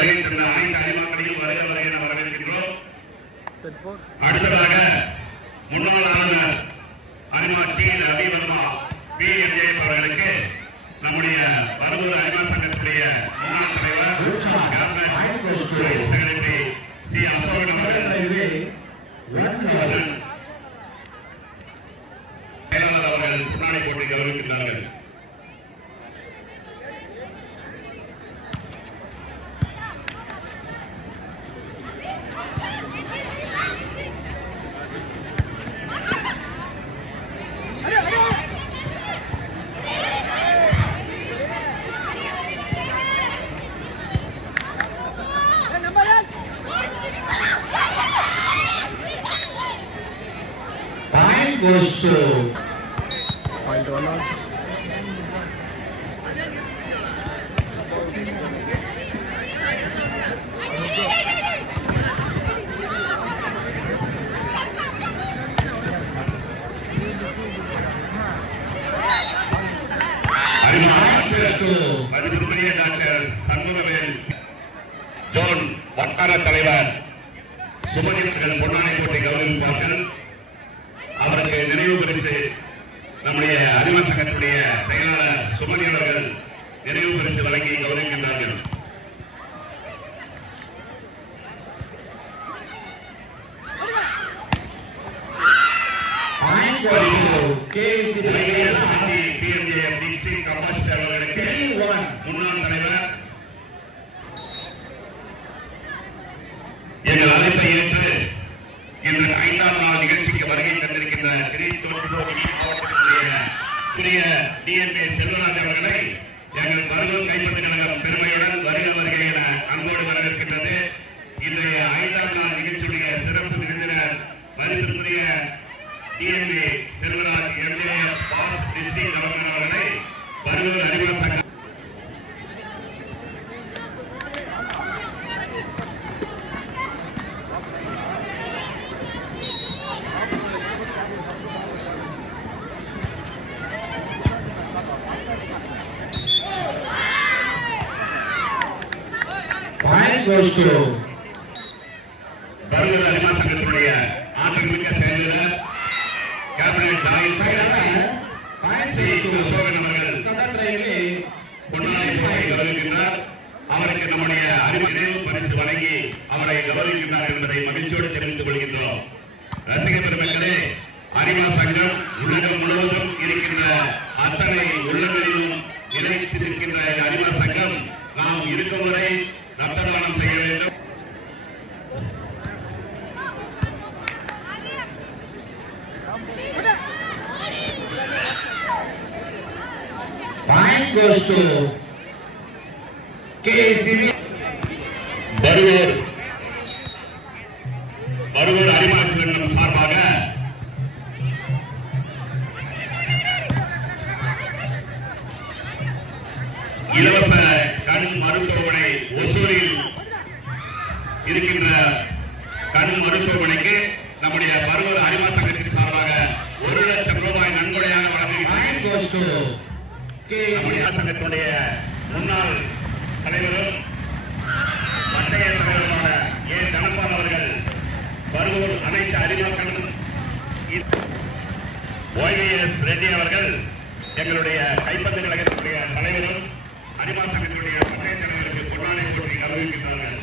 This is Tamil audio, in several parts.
அனைத்து அணிமக்களையும் வருக வருக என வரவேற்கின்றோம். அடுத்ததாக முன்னாள் ஆளுநர் அனிமா டி ரவிவர்மா PMJ அவர்களுக்கு நம்முடைய பரவூர் அனிமா சங்கத்துடைய முன்னாள் தலைவர் செக்ரட்டரி சி அசோகன் செயலாளர் அவர்கள் முன்னாடி போட்டி கௌரவிக்கின்றார்கள். Goes to point one on. மதிப்புக்குரிய டாக்டர் சண்முகவேல் ஜோன் வட்டார தலைவர் சுமதி அவர்கள் பொன்னாடை போட்டி கௌரவிப்பார்கள். அவருக்கு நினைவு பரிசு நம்முடைய அறிவ சங்கத்துடைய செயலாளர் சுமதி அவர்கள் நினைவு பரிசு வழங்கி கௌரவிக்கின்றார்கள். PMJ டிஸ்ட்ரிக்ட் கம்பாசிட்டர் அவர்களுக்கு முன்னாள் தலைவர் எங்கள் அழைப்பை ஏற்று இன்று 5ஆம் நாள் நிகழ்ச்சிக்கு வருகை தந்திருக்கின்ற மாவட்டத்தினுடைய DNP செல்வராஜ் அவர்களை எங்கள் பருவம் கைப்பற்று கழகம் பெருமையுடன் வருக வருகை என அன்போடு வரவேற்கின்றது. இன்றைய 5ஆம் நாள் நிகழ்ச்சியுடைய சிறப்பு விருந்தினர் மதிப்பிற்குரிய DNP Selvaraj MJF pass district governor அவர்களை பருவூர் அறிவா சங்கம் பருவூர் அறிவா சங்கத்தினுடைய ஆற்றல் மிக்க செயலர் கேபினட் அசோகன் அவர்கள் பொன்னாடை போட்டி கௌரவிக்கின்றார். அவருக்கு நம்முடைய அறிவு பரிசு வழங்கி அவரை கௌரவிக்கின்றார் என்பதை மகிழ்ச்சியோடு தெரிவித்துக் கொள்கின்றோம். ரசிக பெருமக்களே, அறிவா சங்கம் உலகம் முழுவதும் இருக்கின்ற அத்தனை உள்ளங்களிலும் நிலைத்து நிற்கின்ற அறிவா சங்கம் நாம் இருக்கும் வரை ரத்த தானம் செய்ய வேண்டும். Point goes to KCB. Paruvur அறிவாக்கு வேண்டும் சார்பாக இலவச கண் மருத்துவமனை ஒசூரில் இருக்கின்ற கண் மருத்துவமனைக்கு நம்முடைய பருவூர் அறிவா சங்கத்தின் சார்பாக 1 லட்சம் ரூபாய் நன்கொடையாக வழங்குகின்றோம். சங்கத்தினுடைய முன்னாள் தலைவரும் பண்டைய தலைவருமான தனபால் அவர்கள் பருவூர் அனைத்து அறிவாக்களும் OVS ரெட்டி அவர்கள் எங்களுடைய கைப்பந்து கழகத்தினுடைய தலைவரும் அறிவா சங்கத்தினுடைய பண்டைய தலைவருக்கு பொன்னாடை போட்டி கௌரவிக்கின்றார்கள்.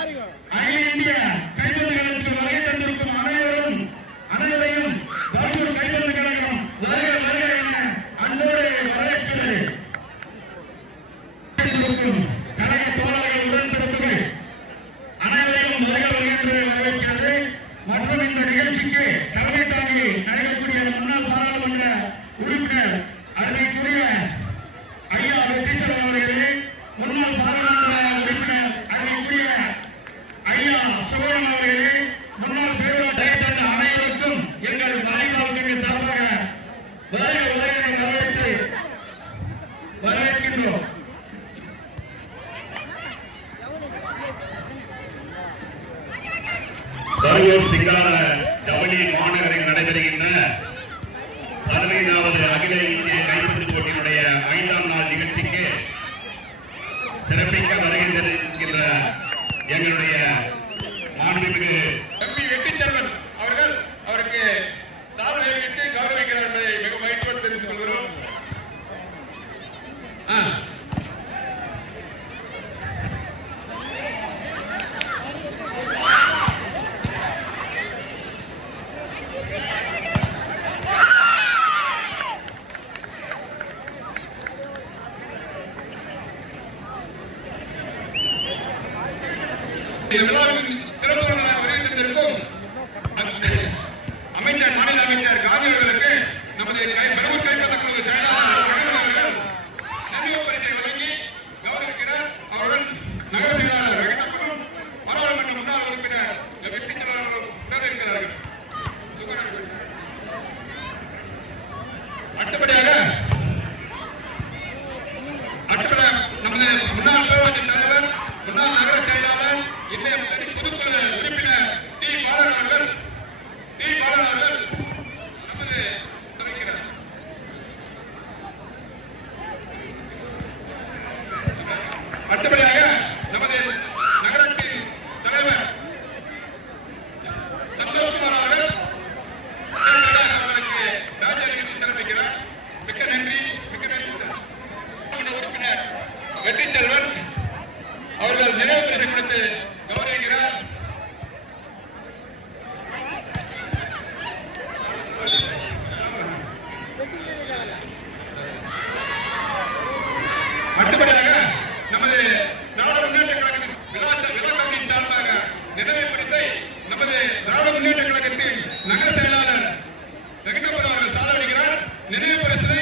அகில இந்திய கைத்தொழில்களுக்கு வருகை தந்திருக்கும் அனைவரையும் தருமபுரி கைத்தொழில் கழகம் வருக வருக என அன்போடு வரவேற்கிறது. கழக தோழர்கள் உடன்பிறப்புகள் அனைவரையும் வருக வருக என்று வரவேற்கிறது. மற்றும் இந்த நிகழ்ச்சிக்கு தலைமை தாங்கி நடைபெறக்கூடிய முன்னாள் பாராளுமன்ற உறுப்பினர் அருமைக்குரிய ஐயா வெற்றிச்செல்வன் அவர்களே, முன்னாள் பாராளுமன்ற உறுப்பினர் அருமைக்குரிய ஐயா சுவரன் அவர்களே, முன்னாள் பேரூராட்சி தந்த அனைவருக்கும் எங்கள் மலைவாழ்க்கையின் சார்பாக வருக வருக என வரவேற்கின்றோம். தருமபுரி சிங்கார ஜவுளி மாநகரில் நடைபெறுகின்ற 15வது அகில இந்திய கைப்பந்து போட்டியினுடைய 5ஆம் நாள் நிகழ்ச்சிக்கு சிறப்பிக்க வருகின்ற எங்களுடைய மாண்புமிகு தம்பி வெற்றிச்செல்வன் அவர்கள் அவருக்கு சாதனை வைத்து கௌரவிக்கிறார் என்பதை மிக மகிழ்ச்சியோடு தெரிவித்துக் கொள்கிறோம். இந்த விழாவின் சிறப்பு வருகை தந்திருக்கும் அமைச்சர் மாநில அமைச்சர் காந்தி அவர்களுக்கு நமது பெருமூர் கைப்பற்ற குழு செயலாளர் நினைவு பரிசை வழங்கி கௌரவிக்கிறார். அவருடன் நகர செயலாளர் வெங்கடபுரம், பாராளுமன்ற முன்னாள் உறுப்பினர் வெற்றிச்செல்வன் அவர்கள் உடன் இருக்கிறார்கள். அடுத்தபடியாக நமது முன்னாள் பேரூராட்சி தலைவர், முன்னாள் நகர செயலாளர், இன்றைய பொதுக்குழு உறுப்பினர் டி பாலன் அவர்கள் நமது தெரிவிக்கிறார். அடுத்தபடியாக நமது நகராட்சி தலைவர் சந்தோஷ்குமார் அவர்கள் அவர்களுக்கு ராஜ்ய அறிவித்து சிறப்பிக்கிறார். மிக்க நன்றி சார். உறுப்பினர் வெற்றிச்செல்வன் அவர்கள் நினைவு பரிசை கொடுத்து கௌரவிக்கிறார். அடுத்தபடியாக நமது திராவிட முன்னேற்ற கழகத்தின் விழா கமிட்டியின் சார்பாக நினைவு பரிசை நமது திராவிட முன்னேற்ற கழகத்தின் நகர செயலாளர் வெங்கடபுரம் அவர்கள் சாதனைக்கிறார். நினைவு பரிசை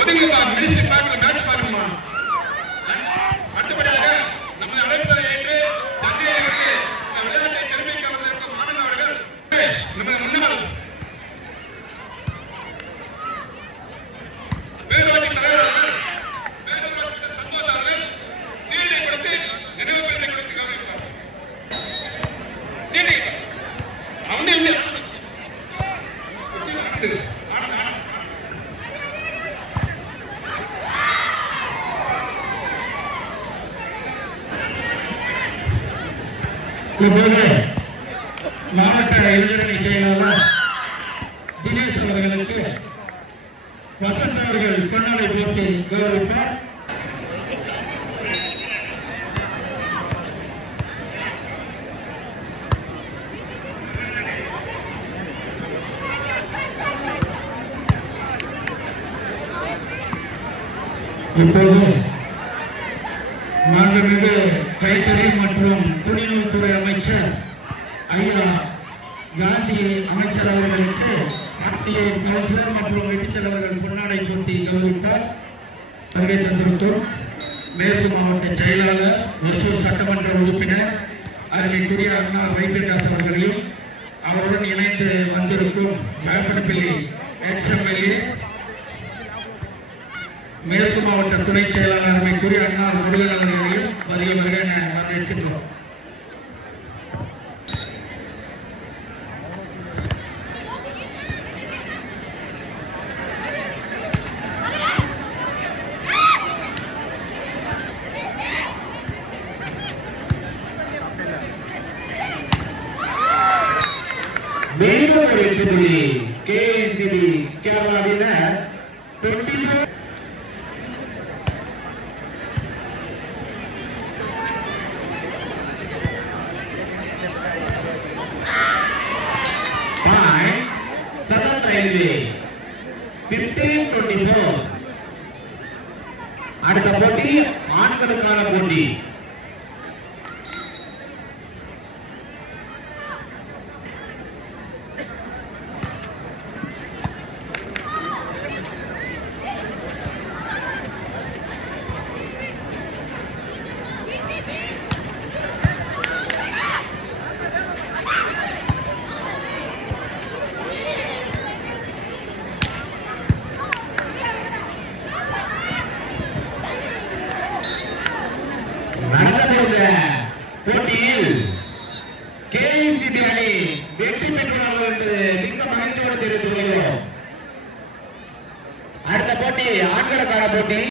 ஒதுங்கிப்பா மினிஸ்ட்ரி பார்க்க மேட்ச் பாருங்கம்மா. அடுத்தபடியாக நமது அழைப்பதை ஏற்று சந்தையிலிருந்து விளையாட்டை தெரிவிக்க வந்திருக்கும் மாணவன் அவர்கள் நமது முன்னாள் பேரூராட்சி தலைவர் அவர்கள் சந்தோஷ் அவர்கள் சீடை கொடுத்து நினைவு பரிசை கொடுத்து கௌரவிப்பார். சீடை அவனே இப்போது மாவட்ட இளைஞரணி செயலாளர் தினேஷ் அவர்களுக்கு வசந்த் அவர்கள் பொன்னாடை போட்டி கௌரவிப்பார். இப்போது மாண்புமிகு கைத்தறி மற்றும் துணிநூல்துறை அமைச்சர் ஐயா காந்தி அமைச்சர் அவர்களுக்கு மத்திய கவுன்சிலர் மற்றும் வெற்றிச்செல் அவர்கள் பொன்னாடை போட்டி கௌரவிப்பார். வருகை தந்திருக்கும் மேற்கு மாவட்ட செயலாளர் செயலாளர் ஒசூர் சட்டமன்ற உறுப்பினர் அருமைக்குரிய அண்ணா வைத்தியதாஸ் அவர்களையும் அவருடன் இணைந்து வந்திருக்கும் மேற்படிப்பள்ளி எக்ஸ்எம்எல்ஏ மேற்கு மாவட்ட துணை செயலாளர் அருமைக்குரிய அண்ணா முருகன் அவர்களையும் வருக என வரவேற்கின்றோம். மீண்டும் ஒரு வெற்றி புள்ளி கேசிபி கேரளாவினர் 24 Southern Railway 15-24. அடுத்த போட்டி ஆண்களுக்கான போட்டி. நடந்த போட்டியில் கேசிபி அணி வெற்றி பெற்றுள்ளார்கள் என்று மிக்க மகிழ்ச்சியோடு தெரிவித்துக் கொள்கிறோம். அடுத்த போட்டி ஆண்களுக்கான போட்டி.